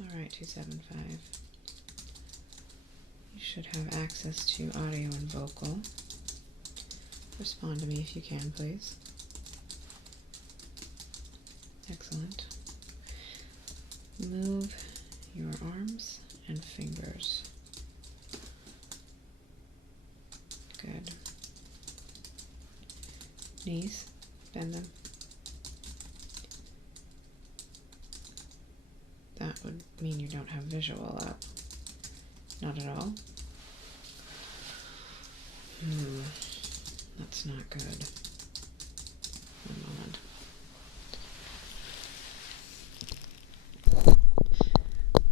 Alright, 275. You should have access to audio and vocal. Respond to me if you can, please. Excellent. Move your arms and fingers. Good. Knees, bend them. That would mean you don't have visual up. Not at all. That's not good. One moment.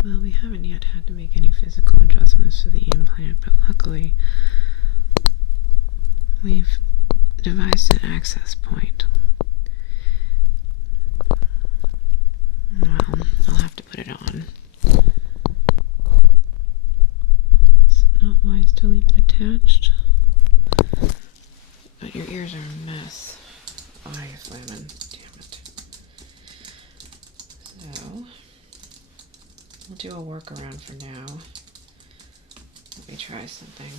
Well, we haven't yet had to make any physical adjustments to the implant, but luckily we've devised an access point. Well, I'll have to put it on. It's not wise to leave it attached. But your ears are a mess. Eye slamming. Damn it. So, we'll do a workaround for now. Let me try something.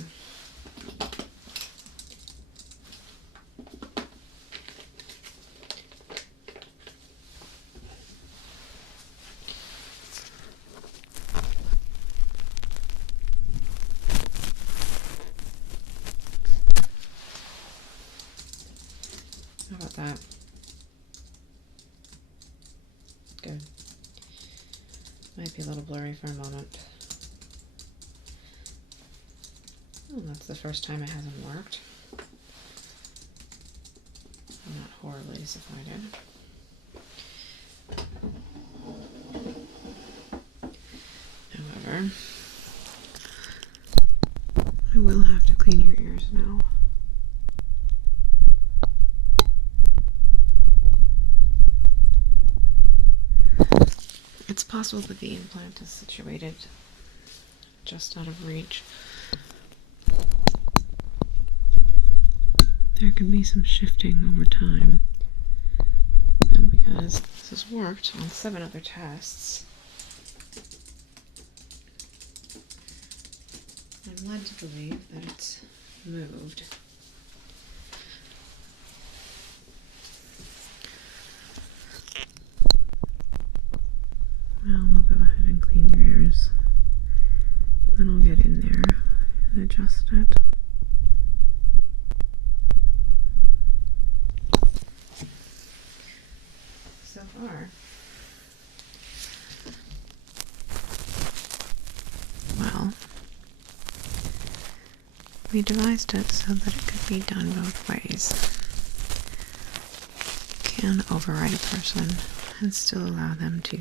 How about that? Good. Might be a little blurry for a moment. Oh, that's the first time it hasn't worked. I'm not horribly disappointed. However, I will have to clean your ears now. It's possible that the implant is situated just out of reach. There can be some shifting over time. And because this has worked on 7 other tests, I'm led to believe that it's moved. Well, we'll go ahead and clean your ears. Then I'll get in there and adjust it. So far, well, we devised it so that it could be done both ways. You can override a person and still allow them to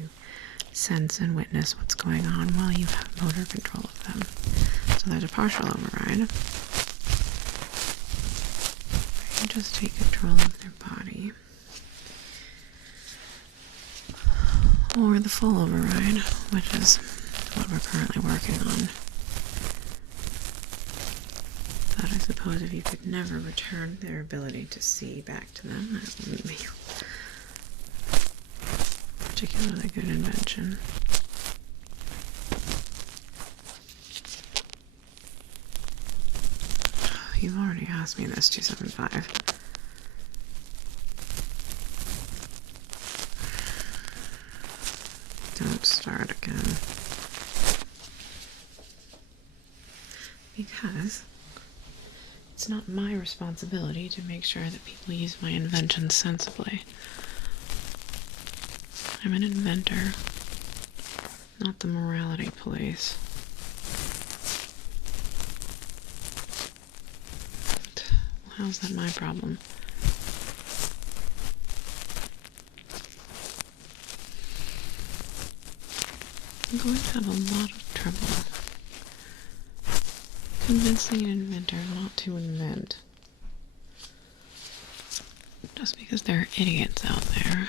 sense and witness what's going on while you have motor control of them. So there's a partial override. You just take control of their body. Or the full override, which is what we're currently working on. But I suppose if you could never return their ability to see back to them, that wouldn't be a particularly good invention. You've already asked me this, 275. Don't start again. Because it's not my responsibility to make sure that people use my inventions sensibly. I'm an inventor, not the morality police. How's that my problem? I'm going to have a lot of trouble convincing an inventor not to invent. Just because there are idiots out there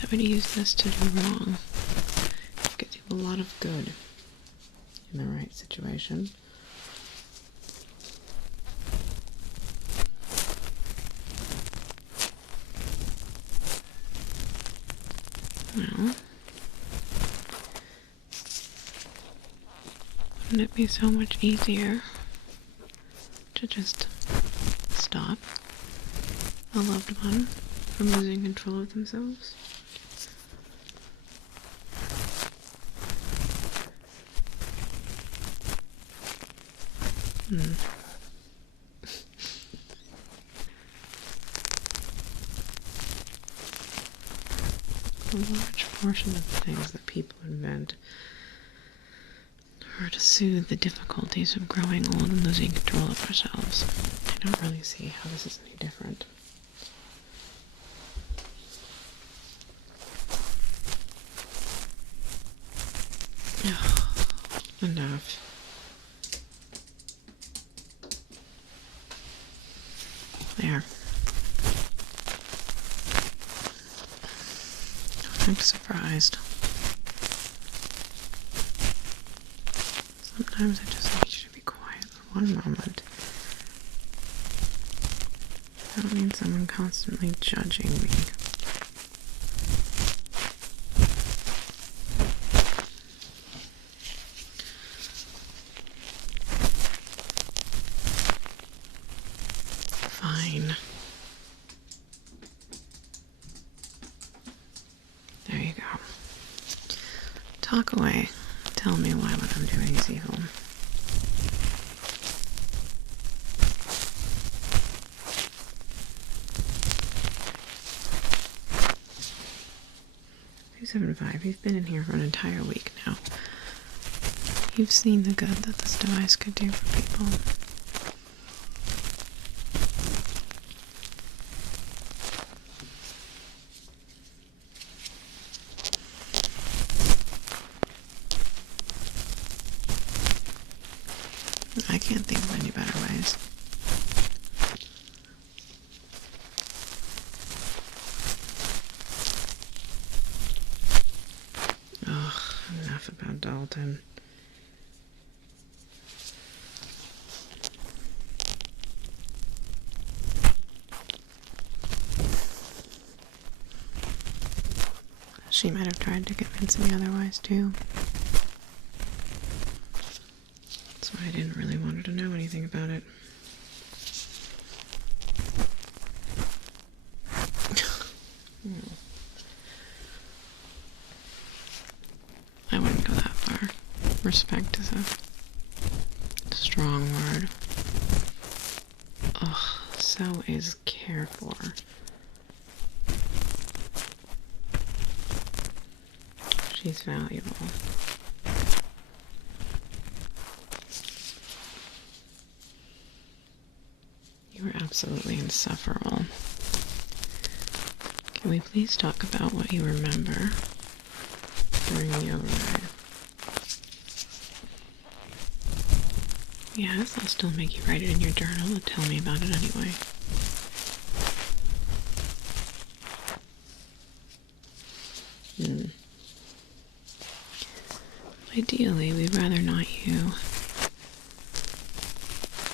that would use this to do wrong. It could do a lot of good in the right situation. Well, Wouldn't it be so much easier to just stop a loved one from losing control of themselves? A large portion of the things that people invent are to soothe the difficulties of growing old and losing control of ourselves. I don't really see how this is any different. Enough. There. I'm surprised. Sometimes I just need you to be quiet for one moment. I don't need someone constantly judging me. Fine. There you go. Talk away. Tell me why what I'm doing is evil. You've been in here for an entire week now. You've seen the good that this device could do for people. I can't think of any better ways. Ugh, enough about Dalton. She might have tried to convince me otherwise, too. That's why I didn't really want her to know anything about it. I wouldn't go that far. Respect is a strong word. Ugh, so is care for. She's valuable. You were absolutely insufferable. Can we please talk about what you remember during the override? Yes, I'll still make you write it in your journal and tell me about it anyway. Ideally, we'd rather not you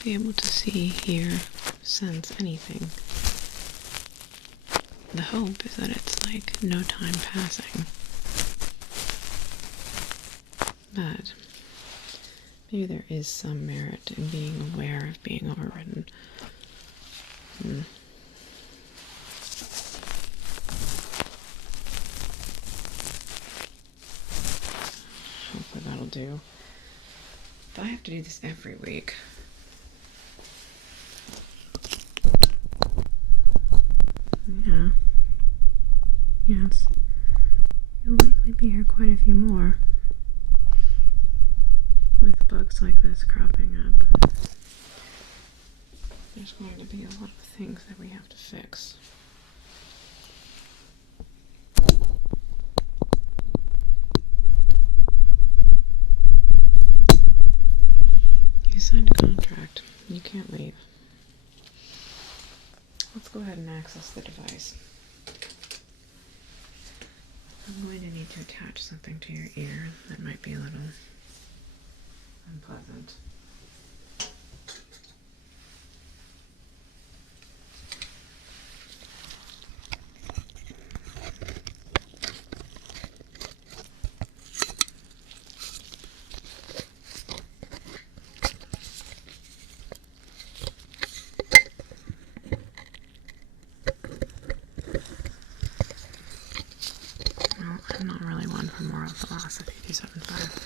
be able to see, hear, sense anything. The hope is that it's like no time passing. But maybe there is some merit in being aware of being overridden. Hopefully that'll do. If I have to do this every week. Yeah. Yes. You'll likely be here quite a few more. With bugs like this cropping up. There's going to be a lot of things that we have to fix. You signed a contract. You can't leave. Let's go ahead and access the device. I'm going to need to attach something to your ear that might be a little unpleasant. femoral velocity, 275.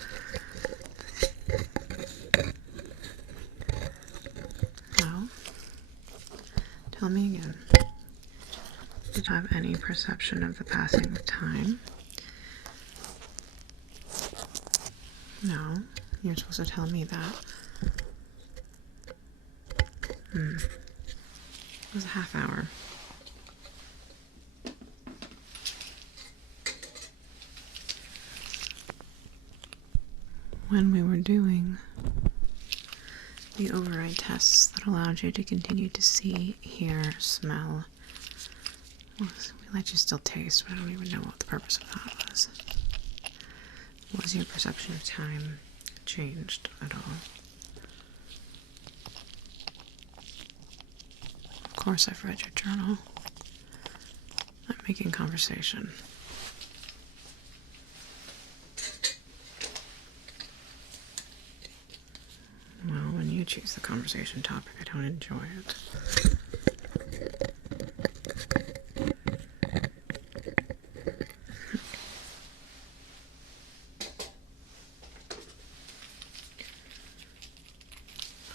Now, tell me again. Do you have any perception of the passing of time? No. You're supposed to tell me that. It was a half hour. When we were doing the override tests that allowed you to continue to see, hear, smell, we let you still taste, but I don't even know what the purpose of that was. Was your perception of time changed at all? Of course I've read your journal. I'm making conversation. Well, when you choose the conversation topic, I don't enjoy it.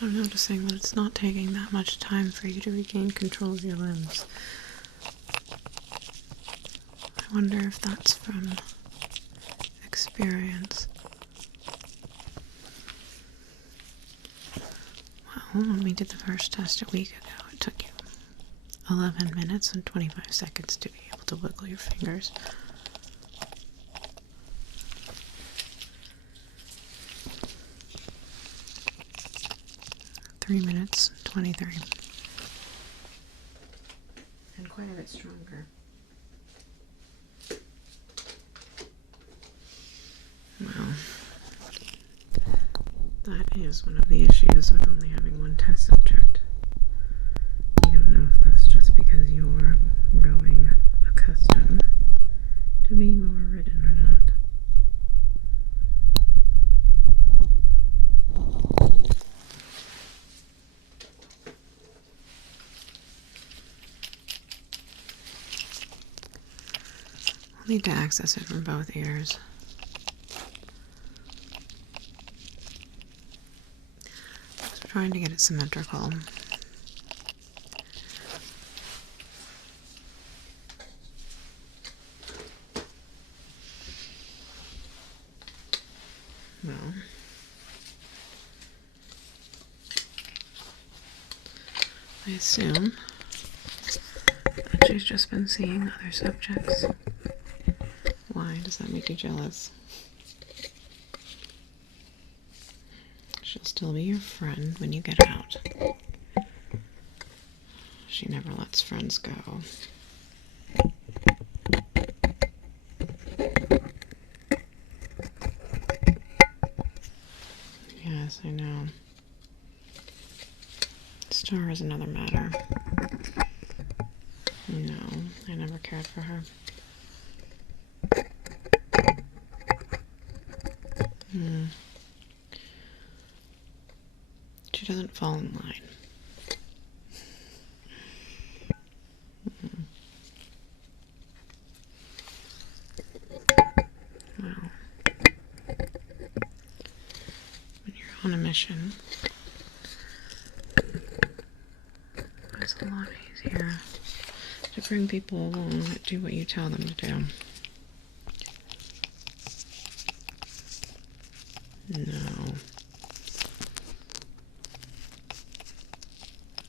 I'm noticing that it's not taking that much time for you to regain control of your limbs. I wonder if that's from experience. Well, when we did the first test a week ago, it took you 11 minutes and 25 seconds to be able to wiggle your fingers. Minutes 23, and quite a bit stronger. Well, that is one of the issues with only having one test subject. You don't know if that's just because you're growing accustomed to being overridden or not. I'll need to access it from both ears. I'm trying to get it symmetrical. Well, I assume that she's just been seeing other subjects. Why does that make you jealous? She'll still be your friend when you get out. She never lets friends go. Yes, I know. Star is another matter. No, I never cared for her. She doesn't fall in line. Well, when you're on a mission, it's a lot easier to bring people along that do what you tell them to do. No.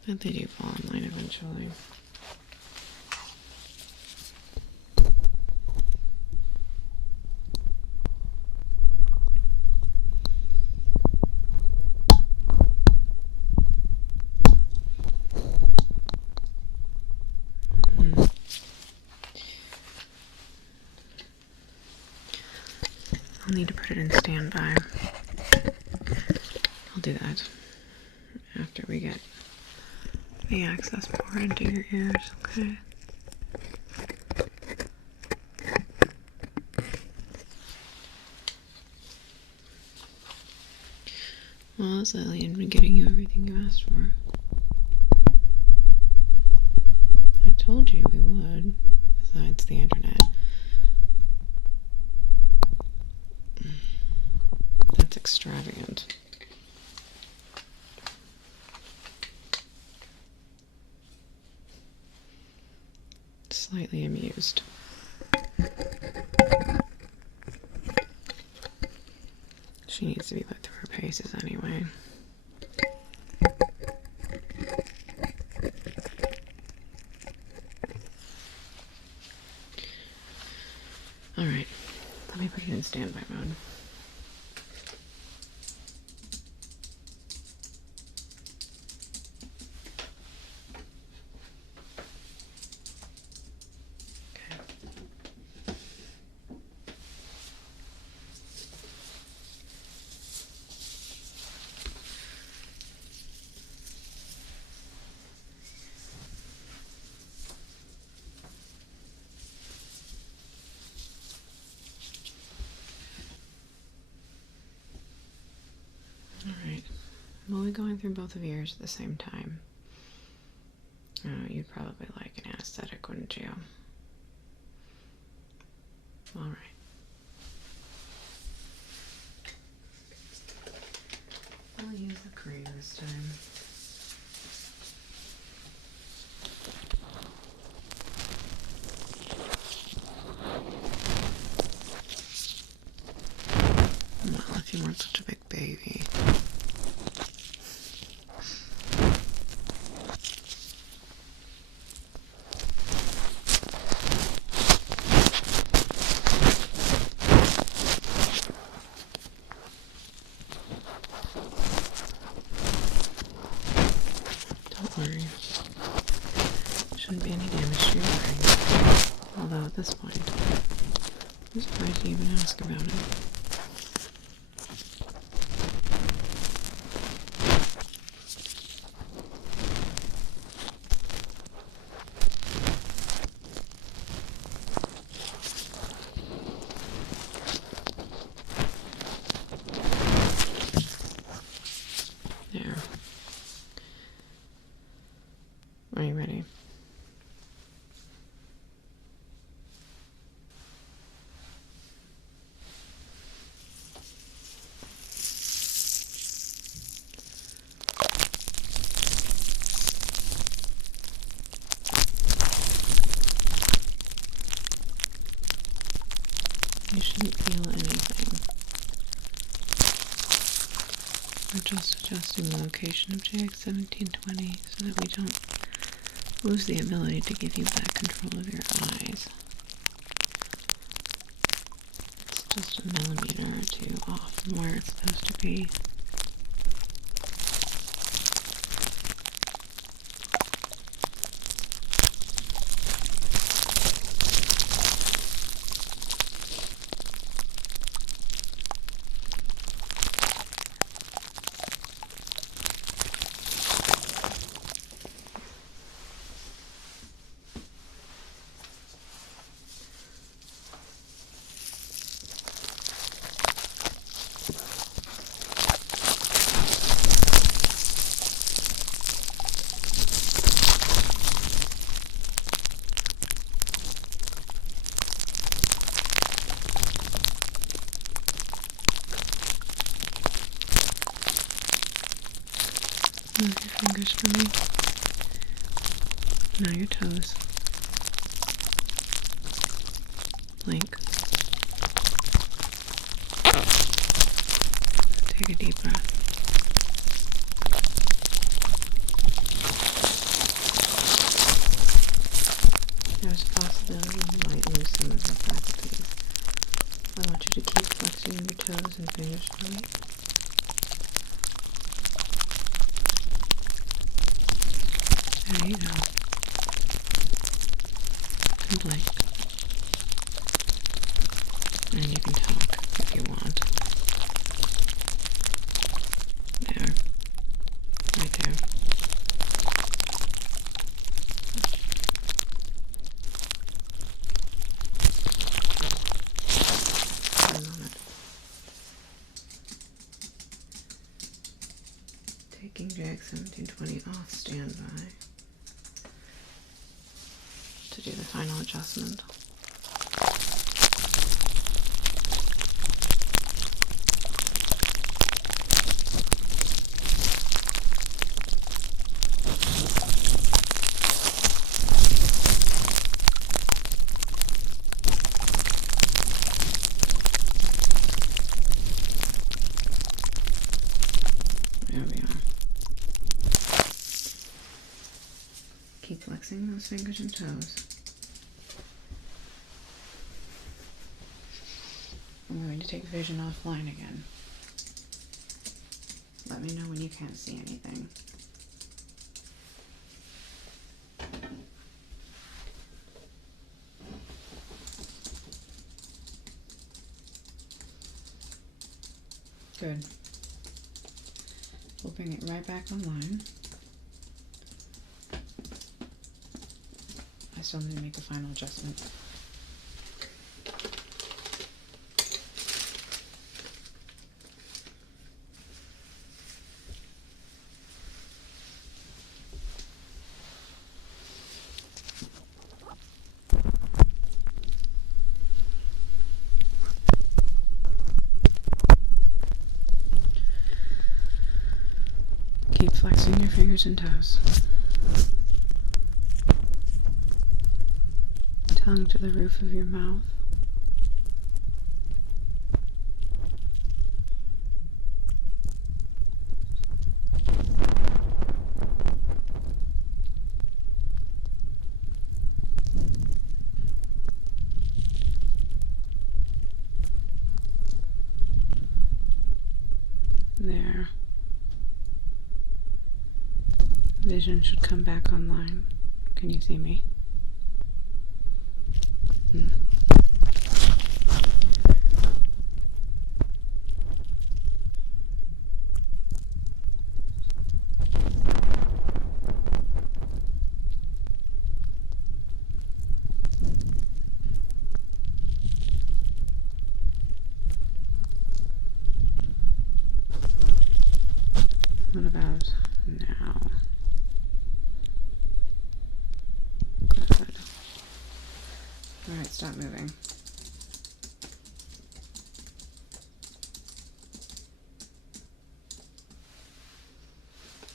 But they do fall in line eventually. I'll need to put it in standby. I'll do that after we get the access port into your ears, okay? Well, this alien been getting you everything you asked for. I told you we would, besides the internet. extravagant. Slightly amused. She needs to be put through her paces anyway. Alright, let me put it in standby mode. Alright, we'll be going through both of yours at the same time. You'd probably like an anesthetic, wouldn't you? Alright. I'll use the cream this time. Well, if you weren't such a big baby. Don't worry. Shouldn't be any damage to your brain. Although at this point, I'm surprised you even ask about it. There. Are you ready? You shouldn't feel anything. We're just adjusting the location of JX1720 so that we don't lose the ability to give you back control of your eyes. It's just a millimeter or two off from where it's supposed to be. Move your fingers for me. Now your toes. Blink. Take a deep breath. There's a possibility you might lose some of your faculties. I want you to keep flexing your toes and fingers for me. There you go. And blink. And you can talk if you want. There. Right there. One moment. Taking JX1720 off standby to do the final adjustment. those fingers and toes. I'm going to take vision offline again. Let me know when you can't see anything. Good. We'll bring it right back online. I still need to make a final adjustment. Keep flexing your fingers and toes. Tongue to the roof of your mouth. There. Vision should come back online. Can you see me? What about now? Good. Alright, stop moving.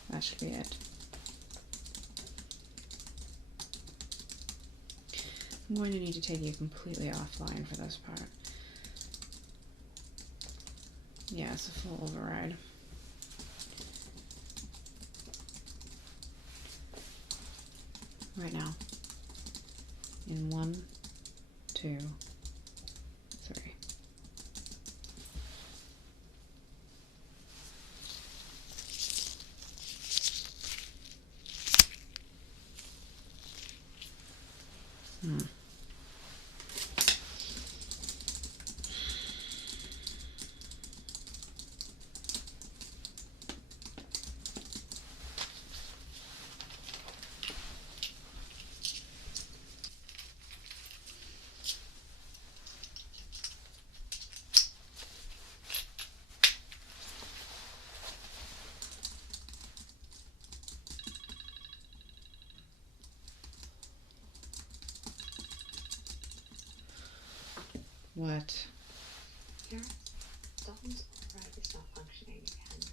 That should be it. I'm going to need to take you completely offline for this part. Yeah, it's a full override. Right now. In 1, 2, 3. What? Your thumb's override is not functioning again.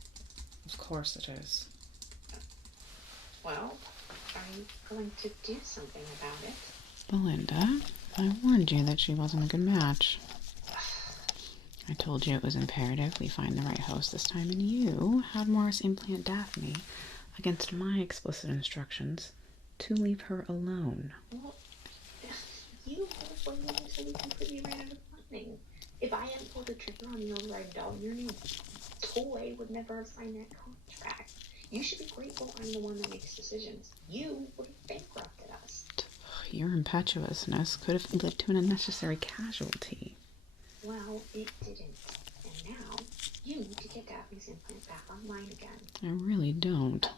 Of course it is. Well, are you going to do something about it? Belinda, I warned you that she wasn't a good match. I told you it was imperative we find the right host this time, and you had Morris implant Daphne against my explicit instructions to leave her alone. Well, you told me so we completely ran out of funding. If I hadn't pulled the trigger on the override doll, your new toy would never have signed that contract. You should be grateful I'm the one that makes decisions. You would have bankrupted us. Your impetuousness could have led to an unnecessary casualty. Well, it didn't. And now, you need to get Daphne's implant back online again. I really don't.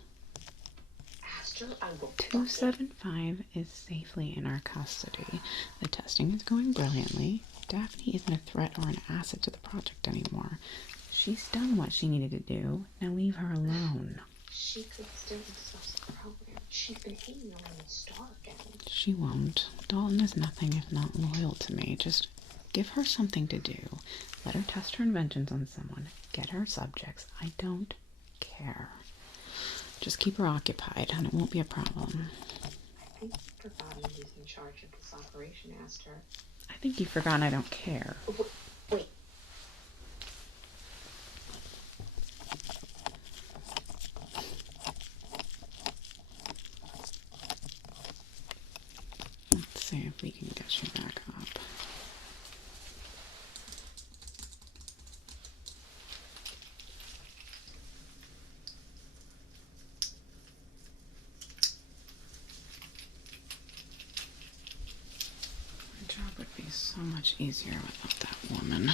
Astro, I will 275 is safely in our custody. The testing is going brilliantly. Daphne isn't a threat or an asset to the project anymore. She's done what she needed to do. Now leave her alone. She could still discuss the program. She's been hanging around the star again. She won't. Dalton is nothing if not loyal to me. Just give her something to do. Let her test her inventions on someone. Get her subjects. I don't care. Just keep her occupied and it won't be a problem. I think you forgot who's in charge of this operation, Aster. I think you forgot I don't care. Wait. would be so much easier without that woman.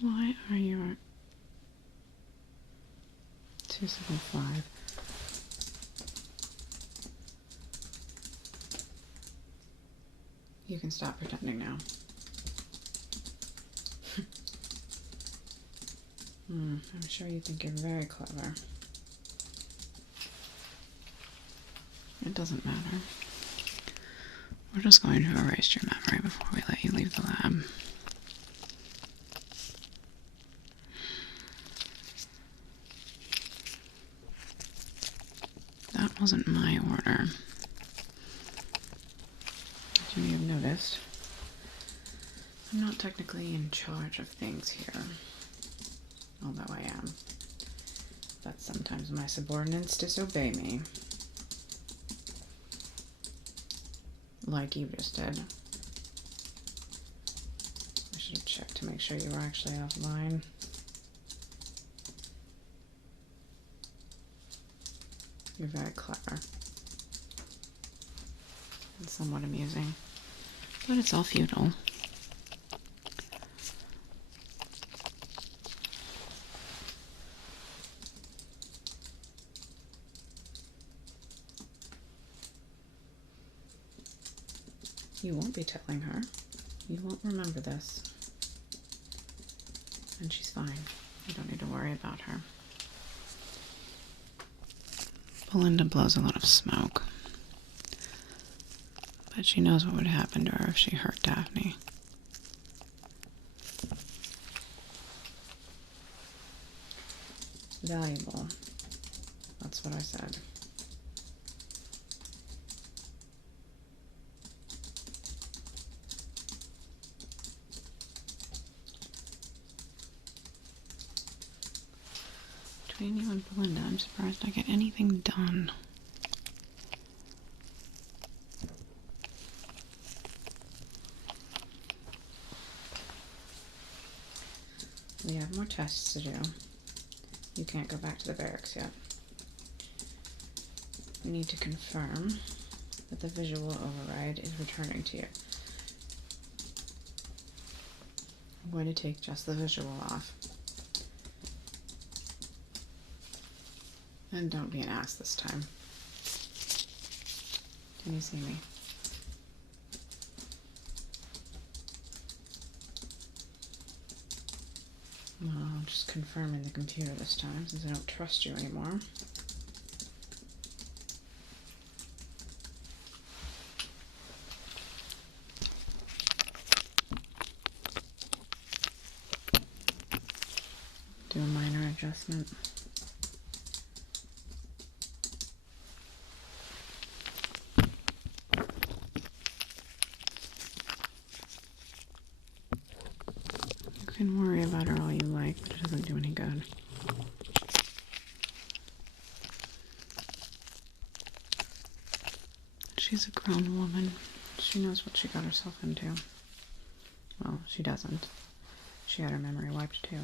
Why are you 275? You can stop pretending now. I'm sure you think you're very clever. It doesn't matter. We're just going to erase your memory before we let you leave the lab. That wasn't my order. As you may have noticed, I'm not technically in charge of things here, although I am. But sometimes my subordinates disobey me. Like you just did. I should have checked to make sure you were actually offline. You're very clever. And somewhat amusing. But it's all futile. You won't be telling her. You won't remember this. And she's fine. You don't need to worry about her. Belinda blows a lot of smoke. But she knows what would happen to her if she hurt Daphne. Valuable. That's what I said. Between you and Belinda, I'm surprised I get anything done. We have more tests to do. You can't go back to the barracks yet. We need to confirm that the visual override is returning to you. I'm going to take just the visual off. And don't be an ass this time. Can you see me? Well, I'll just confirm in the computer this time, since I don't trust you anymore. Do a minor adjustment. You can worry about her all you like, but it doesn't do any good. She's a grown woman. She knows what she got herself into. Well, she doesn't. She had her memory wiped too.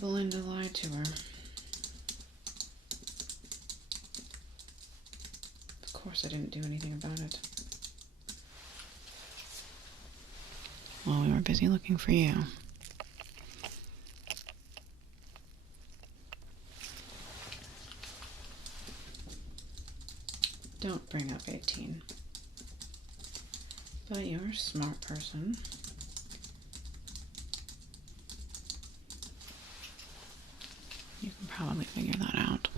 Belinda lied to her. Of course I didn't do anything about it. While we were busy looking for you. Don't bring up 18. But you're a smart person. You can probably figure that out.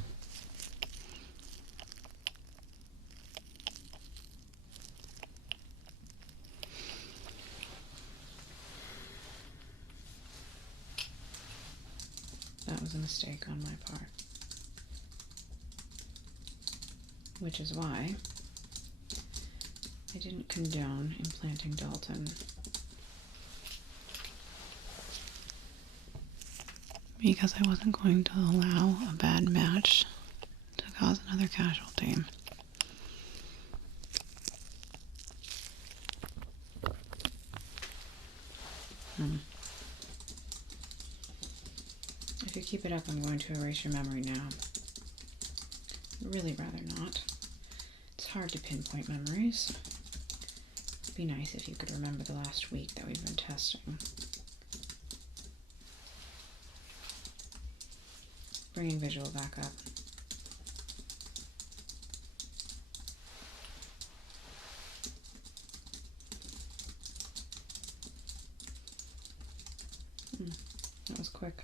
That was a mistake on my part. Which is why I didn't condone implanting Dalton. Because I wasn't going to allow a bad match to cause another casualty. If you keep it up, I'm going to erase your memory now. I'd really rather not. It's hard to pinpoint memories. It'd be nice if you could remember the last week that we've been testing. Bringing visual back up. That was quick.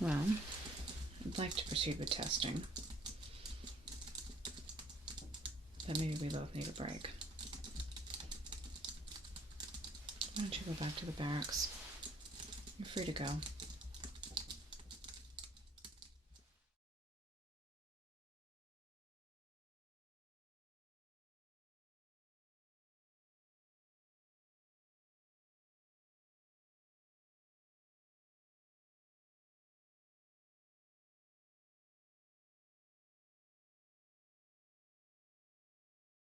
Well, I'd like to proceed with testing, but maybe we both need a break. Why don't you go back to the barracks? You're free to go.